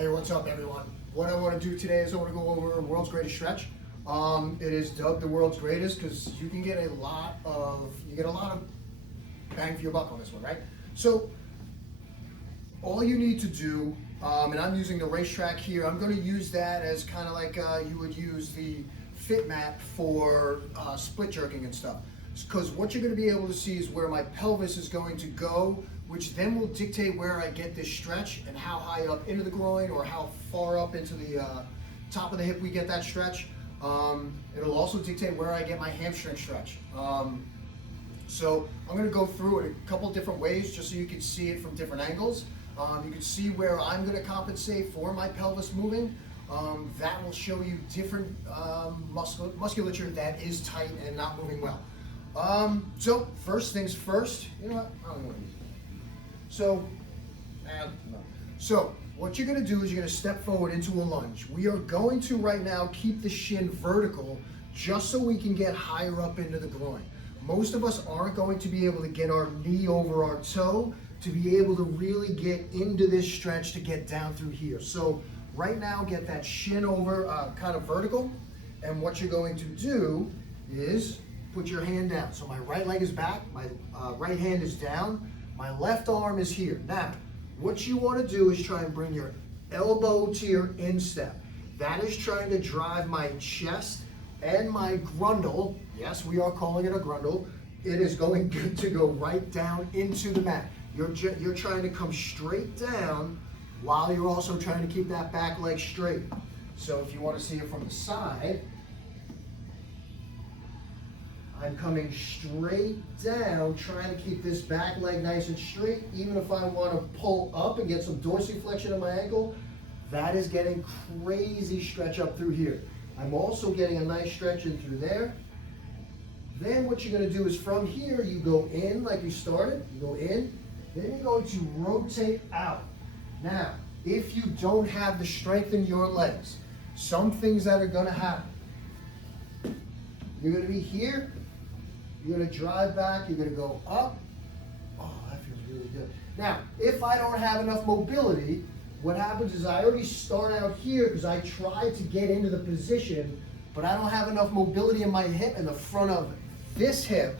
Hey, what's up, everyone? What I want to do today is I want to go over world's greatest stretch. It is dubbed the world's greatest because you can get a lot of bang for your buck on this one, right? So all you need to do, and I'm using the racetrack here. I'm going to use that as kind of like you would use the fit mat for split jerking and stuff. Because what you're going to be able to see is where my pelvis is going to go, which then will dictate where I get this stretch and how high up into the groin or how far up into the top of the hip we get that stretch. It'll also dictate where I get my hamstring stretch. So I'm going to go through it a couple different ways just so you can see it from different angles. You can see where I'm going to compensate for my pelvis moving. That will show you different musculature that is tight and not moving well. So first things first, you know what, I don't want to use it. So what you're going to do is you're going to step forward into a lunge. We are going to right now keep the shin vertical just so we can get higher up into the groin. Most of us aren't going to be able to get our knee over our toe to be able to really get into this stretch to get down through here. So right now get that shin over kind of vertical, and what you're going to do is put your hand down. So my right leg is back, my right hand is down, my left arm is here. Now, what you want to do is try and bring your elbow to your instep. That is trying to drive my chest and my grundle. Yes, we are calling it a grundle. It is going to go right down into the mat. You're trying to come straight down while you're also trying to keep that back leg straight. So if you want to see it from the side, I'm coming straight down, trying to keep this back leg nice and straight. Even if I want to pull up and get some dorsiflexion of my ankle, that is getting crazy stretch up through here. I'm also getting a nice stretch in through there. Then what you're going to do is from here, you go in like you started, you go in, then you're going to rotate out. Now, if you don't have the strength in your legs, some things that are going to happen. You're going to be here, you're going to drive back, you're going to go up. Oh, that feels really good. Now, if I don't have enough mobility, what happens is I already start out here because I tried to get into the position, but I don't have enough mobility in my hip, in the front of this hip,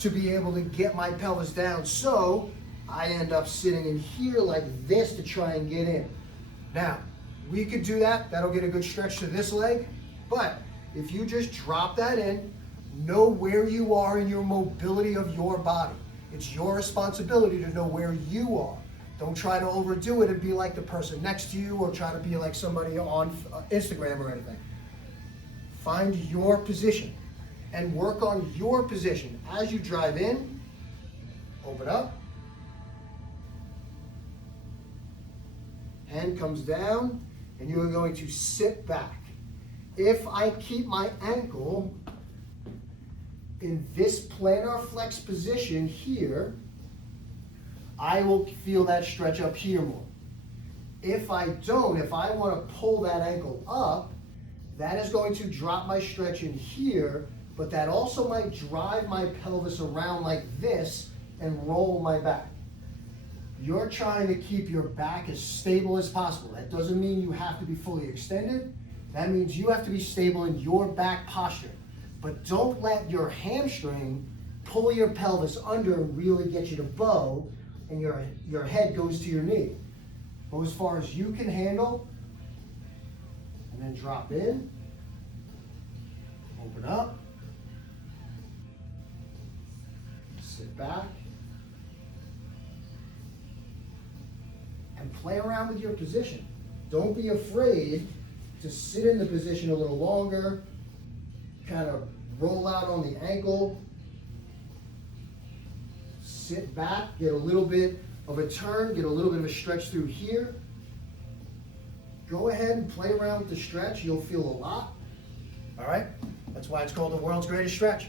to be able to get my pelvis down. So I end up sitting in here like this to try and get in. Now, we could do that. That'll get a good stretch to this leg. But if you just drop that in, know where you are in your mobility of your body. It's your responsibility to know where you are. Don't try to overdo it and be like the person next to you or try to be like somebody on Instagram or anything. Find your position and work on your position. As you drive in, open up. Hand comes down and you are going to sit back. If I keep my ankle in this plantar flex position here, I will feel that stretch up here more. If I don't, if I want to pull that ankle up, that is going to drop my stretch in here, but that also might drive my pelvis around like this and roll my back. You're trying to keep your back as stable as possible. That doesn't mean you have to be fully extended. That means you have to be stable in your back posture. But don't let your hamstring pull your pelvis under and really get you to bow, and your head goes to your knee. Go as far as you can handle, and then drop in, open up, sit back, and play around with your position. Don't be afraid to sit in the position a little longer, kind of roll out on the ankle, sit back, get a little bit of a turn, get a little bit of a stretch through here. Go ahead and play around with the stretch. You'll feel a lot. All right? That's why it's called the world's greatest stretch.